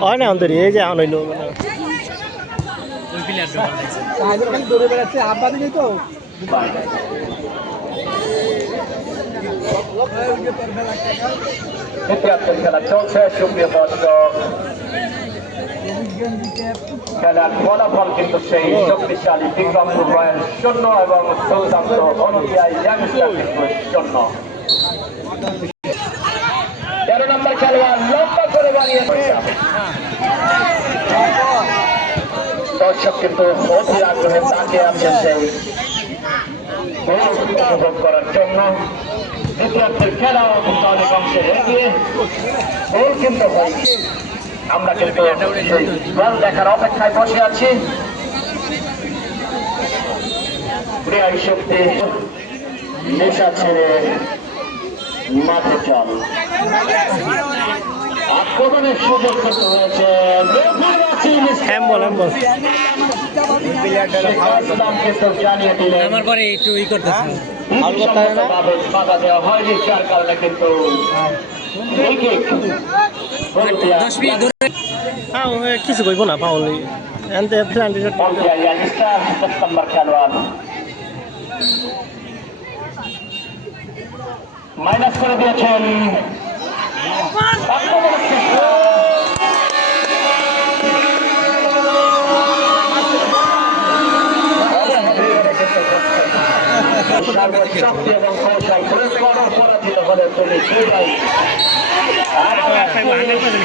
হয় না অন্তরি এই যে এখন হইল দৌড়ে বেড়াচ্ছে আব্বা তো দ্বিতীয়ার্ধের খেলা চলছে সুপ্রিয় দর্শক খেলার ফলাফল কিন্তু সেই শক্তিশালী বিক্রমপুর রয়্যাল শূন্য এবং দুর্দান্ত অনুযায়ী ইয়াংস্টার কিন্তু শূন্য তেরো নম্বর খেলোয়াড় লম্বা করে বানিয়ে দর্শক কিন্তু অধীর আগ্রহে তাকিয়ে আছে সেই উপভোগ করার জন্য দ্বিতীয়ার্ধের খেলাও কিন্তু অনেক অংশে এগিয়ে গোল কিন্তু আমরা কিন্তু গোল দেখার অপেক্ষায় বসে আছি। প্রিয় শক্তি, নেশা ছেড়ে মাঠে চল। আক্রমণের সুযোগ কিন্তু হয়েছে আমার পরে একটু ই করতেছে। ভাবে বাধা দেওয়া হয়নি যার কারণে কিন্তু এই kick গোল দেয়া দশ মিনিট ধরে হ্যাঁ কিছু কইব না পাওলি এনতে খেলোয়াড় মাইনাস করে দিয়েছেন।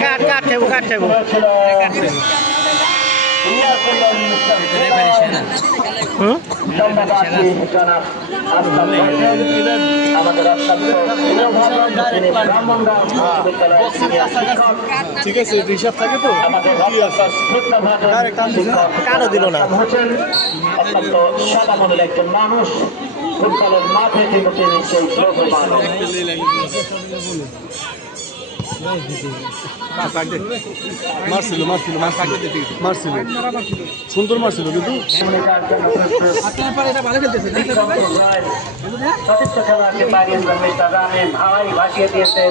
কাট কাট কাট ঠিক আছে থাকে তো? কারও দিল না। মানুষ ফুটবলের মাঠে কিন্তু তিনি সেই মারছিল মারছিল মারছিল। সুন্দর মারছিল কিন্তু? দিয়েছেন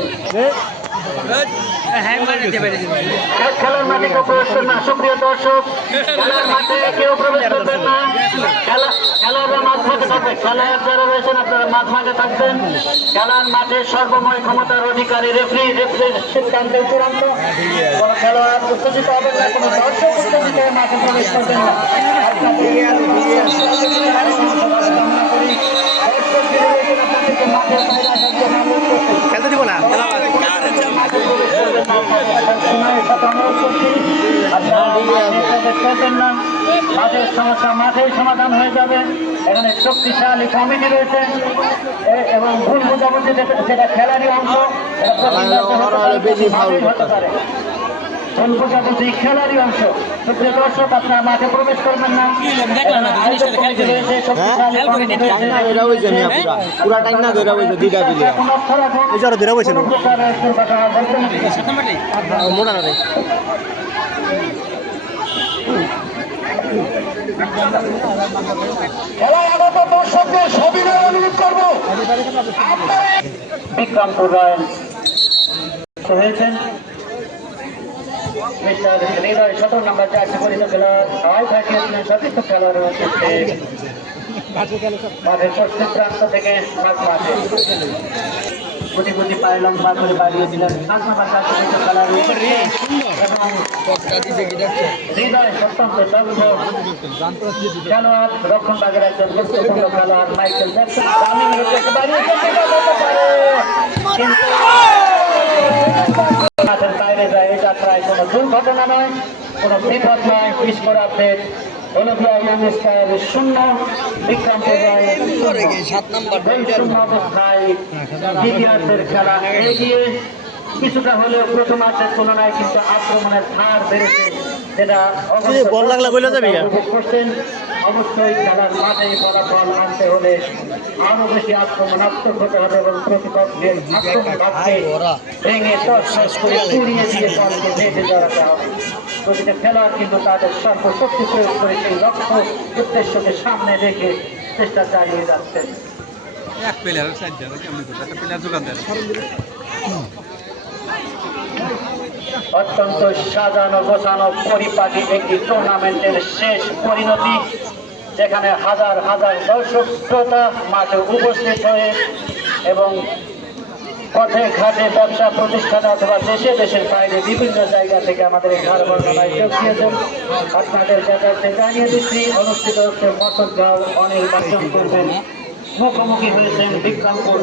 খেলার মাঠে কেউ প্রবেশ করবেন না। দর্শক খেলার মাঠে খেলা মাঠ থাকবে খেলোয়াড় যারা রয়েছেন, আপনারা মাঠ মাঠে খেলার সর্বময় ক্ষমতার অধিকারী, রেফারি রেফারির সিদ্ধান্ত চূড়ান্ত। কোনো খেলোয়াড় উত্তেজিত হবেন মাঠের সমস্যা মাঠেই সমাধান হয়ে যাবে। এখানে শক্তিশালী কমিটি রয়েছে। এবং ভুল বুঝাবুঝি যেটা খেলারই অংশ ভুল বুঝাবুঝি খেলারই অংশ। সুপ্রিয় দর্শক আপনারা মাঠে প্রবেশ করবেন না। না না। মোটা না খেলায় আগত দর্শকদের মিস্টার হৃদয় সতেরো নম্বর চারটি পরিচিত খেলোয়াড় সবাই থাকিয়েছিলেন সতীর্থ খেলোয়াড় রয়েছে মাঠের পশ্চিম প্রান্ত থেকে মাঠ মাঠে কোটি কোটি লং পার করে বাড়িয়েছিলেন বাংলা ভাষা খেলা রয়েছে এবং হৃদয় অত্যন্ত দগ্ধ খেলোয়াড় রক্ষণ বাগের একজন গুরুত্বপূর্ণ খেলোয়াড় মাইকেল জ্যাকসন। গ্রামীণ রূপে বাড়িয়েছেন মাঠের বাইরে যায় এই যাত্রায় কোনো দুর্ঘটনা নয় কোনো বিপদ নয়। পিস করা আপডেট শূন্য দ্বিতীয়ার্ধের খেলা এগিয়ে কিছুটা হলেও প্রথমার্ধের তুলনায় কিন্তু আক্রমণের ধার বেড়েছে যেটা করছেন। অবশ্যই খেলার মাঠে ফলাফল আনতে হলে আরও বেশি আক্রমণাত্মক হতে হবে এবং প্রতিপক্ষের আক্রমণ ভেঙে দশ দশ করে উড়িয়ে দিয়ে। দলকে বেঁধে জড়াতে হবে। প্রতিটা খেলোয়াড় কিন্তু তাদের সর্বশক্তি প্রয়োগ করে সেই লক্ষ্য উদ্দেশ্যকে সামনে রেখে চেষ্টা চালিয়ে যাচ্ছেন এক প্লেয়ার সাইড একটা প্লেয়ার যোগান দেয় অত্যন্ত সাজানো গোছানো পরিপাটি একটি টুর্নামেন্টের শেষ পরিণতি, যেখানে হাজার হাজার দর্শক শ্রোতা মাঠে উপস্থিত হয়ে এবং পথে ঘাটে ব্যবসা প্রতিষ্ঠানে অথবা দেশে দেশের বাইরে বিভিন্ন জায়গা থেকে আমাদের এই ঘর বর্ণনায় যোগ দিয়েছেন। আপনাদের জায়গাতে জানিয়ে দিচ্ছি, অনুষ্ঠিত হচ্ছে মটরগাঁও অনির্বাচন করবেন। মুখোমুখি হয়েছেন বিক্রমপুর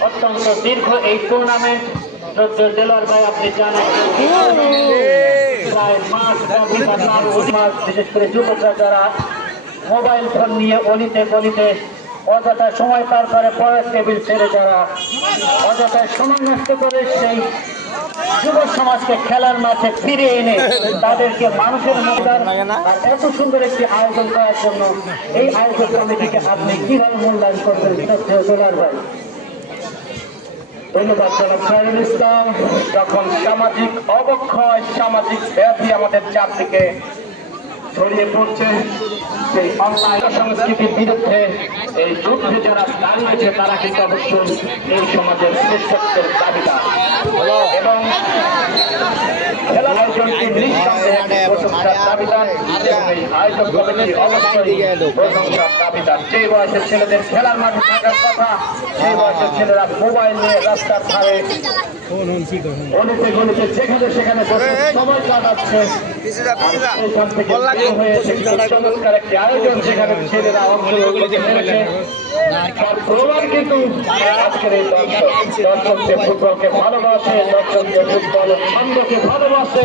অত্যন্ত দীর্ঘ এই টুর্নামেন্ট ভাই, আপনি জানেন বিশেষ করে যুবকরা যারা মোবাইল ফোন নিয়ে অলিতে গলিতে অযথা সময় পার করে পড়ার টেবিল ছেড়ে যারা অযথা সময় নষ্ট করে সেই যুব সমাজকে খেলার মাঠে ফিরে এনে তাদেরকে মানুষের মজার এত সুন্দর একটি আয়োজন করার জন্য এই আয়োজন কমিটিকে আপনি কীভাবে মূল্যায়ন করবেন দোলার ভাই। ধন্যবাদ সামাজিক অবক্ষয়, সামাজিক ব্যাধি আমাদের চারদিকে ছড়িয়ে পড়ছে সেই অন্যায় সংস্কৃতির বিরুদ্ধে এই যুদ্ধে যারা দাঁড়িয়েছে তারা কিন্তু অবশ্যই এই সমাজের শ্রেষ্ঠত্বের দাবিদার এবং ছেলেদের খেলার মাঠে থাকার কথা সেই বয়সের ছেলেরা মোবাইল নিয়ে রাস্তার ধারে অলিতে গলিতে যেখানে সেখানে সময় কাটাচ্ছে এখান থেকে হয়ে চমৎকার একটি আয়োজন সেখানে ছেলেরা অংশগ্রহণ করতে তার প্রমাণ কিন্তু আজকের এই দর্শক দর্শক ফুটবলকে ভালোবাসে দর্শক ফুটবল ছন্দকে ভালোবাসে।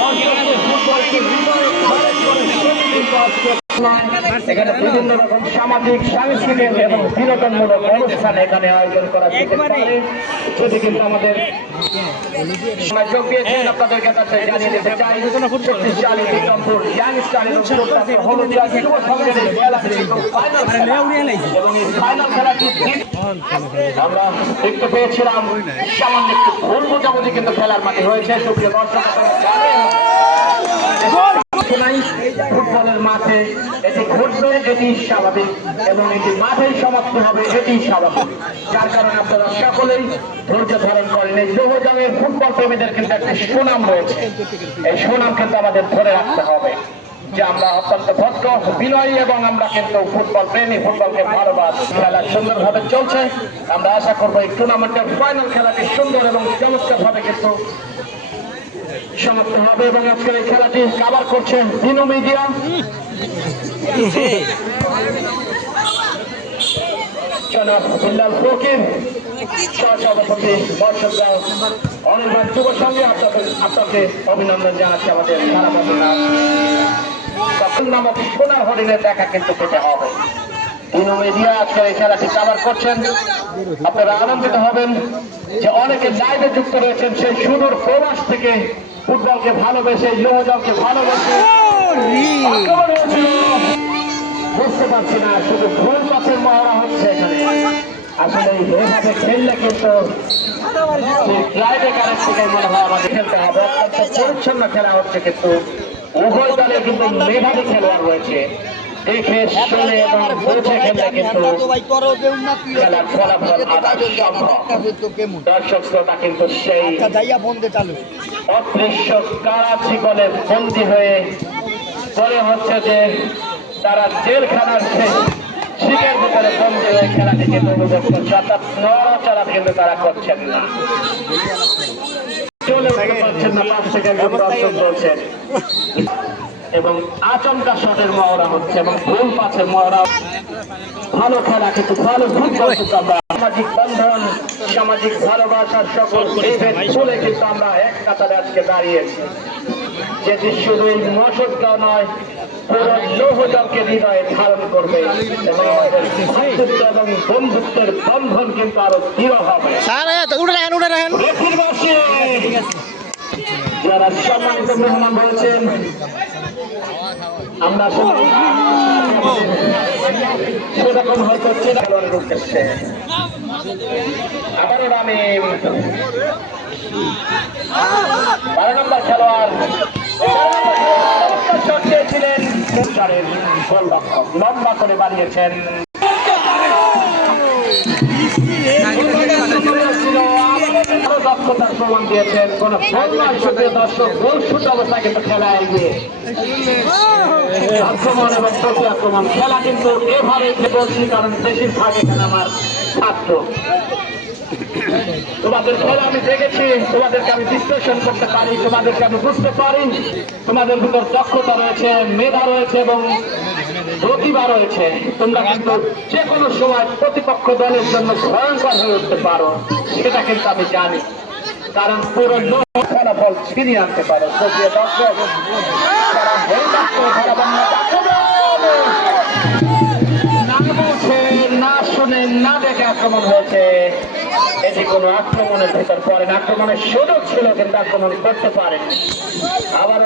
দর্শক ফুটবলকে হৃদয়ে করে সেটি এখানে বিভিন্ন রকম সামাজিক সাংস্কৃতিক এবং বিনোদনমূলক অনুষ্ঠান এখানে আয়োজন করা যেতে পারে। যদি কিন্তু আমাদের যোগ দিয়েছেন। আপনাদেরকে কাছে জানিয়ে দিতে চাই শক্তিশালী বিক্রমপুর স্টারের উদ্যোক্তা হলদিয়া যুব সংঘের এই খেলাটি কিন্তু final খেলা। এবং এই ফাইনাল খেলাটি আমরা দেখতে পেয়েছিলাম। সামান্য একটু ভুল বোঝাবুঝি কিন্তু খেলার মাঠে হয়েছে। সুপ্রিয় দর্শক নাই ফুটবলের মাঠে, এটি ঘটবে, এটি স্বাভাবিক, এবং এটি মাঠেই সমাপ্ত হবে, এটি স্বাভাবিক। যার কারণে আপনারা সকলেই ধৈর্য ধারণ করেন। এই যুবজনের ফুটবল প্রেমীদের কিন্তু একটি সুনাম রয়েছে। এই সুনাম কিন্তু আমাদের ধরে রাখতে হবে যে আমরা অত্যন্ত ভদ্র, বিনয়ী, এবং আমরা কিন্তু ফুটবল প্রেমী, ফুটবলকে ভালোবাসি। খেলা সুন্দরভাবে চলছে। আমরা আশা করব এই টুর্নামেন্টের ফাইনাল খেলাটি সুন্দর এবং চমৎকার ভাবে কিন্তু সমাপ্ত হবে এবং আজকের এই খেলাটি কাভার করছে দিনু মিডিয়া। সঙ্গে অভিনন্দন আমাদের নামক পেতে হবে। মিডিয়া আজকের এই খেলাটি কাভার করছেন। আপনারা আনন্দিত হবেন যে অনেকে লাইভে যুক্ত রয়েছেন সেই সুদূর প্রবাস থেকে ফুটবলকে ভালোবেসে যুবদলকে ভালোবেসে। বুঝতে পারছি না শুধু ভুল পথের মহড়া হচ্ছে এখানে। আসলে এইভাবে খেললে কিন্তু মনে হয় আমাদের খেলতে হবে। অত্যন্ত পরিচ্ছন্ন খেলা হচ্ছে কিন্তু উভয় দলে কিন্তু মেধাবী খেলোয়াড় রয়েছে। দেখে শুনে এবং বুঝে খেললে কিন্তু খেলার ফলাফল আদায় সম্ভব। দর্শক শ্রোতা কিন্তু সেই অদৃশ্য কারাচি বলে বন্দী হয়ে পরে হচ্ছে যে তারা জেলখানার সেই শিখের ভিতরে বন্দী হয়ে খেলাটি কিন্তু উপভোগ করছে। অর্থাৎ নড়াচড়া কিন্তু তারা করছেন না। চলে উঠতে পারছেন না পাঁচ থেকে বলছেন। এবং আচমকা শটের মহড়া হচ্ছে এবং ভুল পাশের মহড়া। ভালো খেলা কিন্তু ভালো ফুটবল কিন্তু আমরা। সামাজিক বন্ধন সামাজিক ভালোবাসার সকল ভুলে কিন্তু আমরা এক কাতারে আজকে দাঁড়িয়েছি। যেটি শুধু এই মশকটা নয় পুরো লৌহজলকে হৃদয়ে ধারণ করবে এবং আমাদের ভাতৃত্ব এবং বন্ধুত্বের বন্ধন কিন্তু আরও দৃঢ় হবে। উঠে রাখেন উঠে রাখেন। যারা সম্মানিত মেহমান রয়েছেন আমরা সেরকম হয়তো খেলোয়াড়ের উদ্দেশ্যে। আবারও আমি বারো নম্বর খেলোয়াড় গোলরক্ষক লম্বা করে বাড়িয়েছেন দক্ষতার প্রমাণ দিয়েছেন। কোন কিন্তু বলছি, কারণ এখানে আমার ছাত্র। তোমাদের আমি দেখেছি, তোমাদেরকে আমি করতে পারি, তোমাদেরকে আমি বুঝতে পারি। তোমাদের ভিতর দক্ষতা রয়েছে, মেধা রয়েছে এবং প্রতিভা রয়েছে। তোমরা কিন্তু যে কোনো সময় প্রতিপক্ষ দলের জন্য ভয়ঙ্কর হয়ে উঠতে পারো। সেটা কিন্তু আমি জানি। কারণ পুরো ফলাফল ছিনিয়ে আনতে পারো। প্রতিও দর্শক। না শুনে, না দেখে আক্রমণ হয়েছে। কোনো আক্রমণের ভেতর পড়ে না। আক্রমণের সুযোগ ছিল কিন্তু আক্রমণ করতে পারে আবার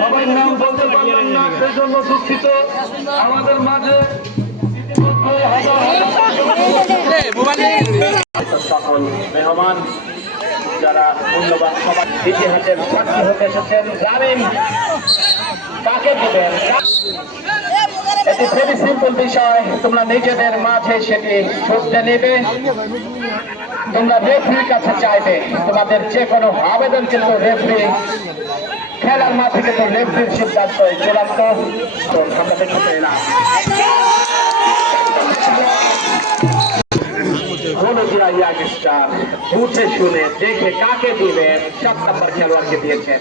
সবাই নাম বলতে পারলাম না সেজন্য দুঃখিত। আমাদের মাঝে সকল মেহমান যারা মূল্যবান সমাজ ইতিহাসের সাক্ষী হতে এসেছেন জানেন কাকে দেবেন এটি ভেরি সিম্পল বিষয়, তোমরা নিজেদের মাঝে সেটি শুনতে নেবে। তোমরা রেফরির কাছে চাইবে। তোমাদের যে কোনো আবেদন কিন্তু রেফরি খেলার মাঠে কিন্তু রেফরির সিদ্ধান্ত চূড়ান্ত। আমরা দেখতে পেলাম হলদিয়া ইয়াংস্টার বুঝে শুনে দেখে কাকে দিবেন? সাত নম্বর খেলোয়াড়কে দিয়েছেন।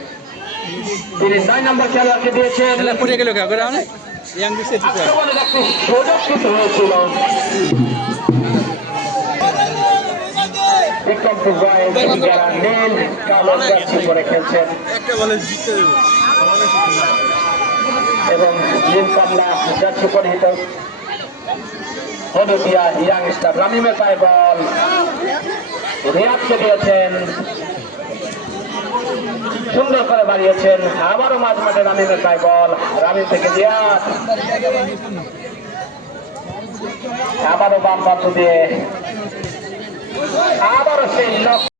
তিনি নয় নম্বর খেলোয়াড়কে দিয়েছেন। পড়ে গেল কিন্তু হয়েছিল। বিক্রমপুর রয়্যালস যারা নীল কালো জার্সি পরে খেলছেন। একটা বলে জিততে দেবো। এবং নীল কমলা জার্সি পরিহিত। হলদিয়া ইয়াংস্টার রামিমের পায় বল রিয়াদকে দিয়েছেন। সুন্দর করে বাড়িয়েছেন। আবারও মাঝ মাঠে রামিমের পায় বল রামিম থেকে রিয়াদ। আবারও বাম পাত্র দিয়ে। আবারও সেই লক্ষ্য